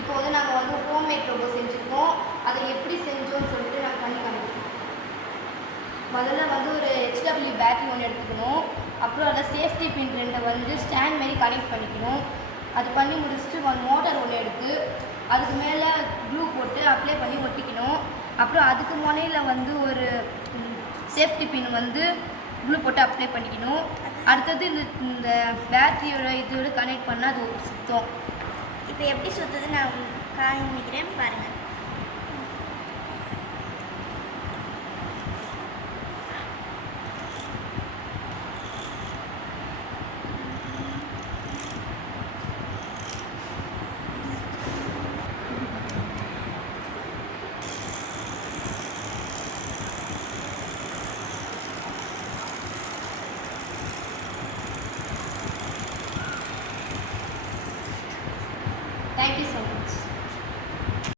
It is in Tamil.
இப்போ வந்து நாங்கள் வந்து ஹோம்மேட் ரோபோ செஞ்சுருக்கோம். அதை எப்படி செஞ்சோன்னு சொல்லிட்டு நாங்கள் பண்ணி காமிக்கிறோம். முதல்ல வந்து ஒரு HW பேட்டரி ஒன்று எடுத்துக்கணும். அப்புறம் அதை சேஃப்டி பின் 2 வந்து ஸ்டாண்ட் மாரி கனெக்ட் பண்ணிக்கணும். அது பண்ணி முடிச்சுட்டு மோட்டார் ஒன்று எடுத்து அதுக்கு மேலே க்ளூ போட்டு அப்ளை பண்ணி ஒட்டிக்கணும். அப்புறம் அதுக்கு முனையில் வந்து ஒரு சேஃப்டி பின் வந்து க்ளூ போட்டு அப்ளை பண்ணிக்கணும். அடுத்தது இந்த பேட்டரியோட இதோட கனெக்ட் பண்ணால் அது சுத்தம். இப்போ எப்படி சுற்றுது நான் காமிக்கிறேன் பாருங்கள். Thank you so much.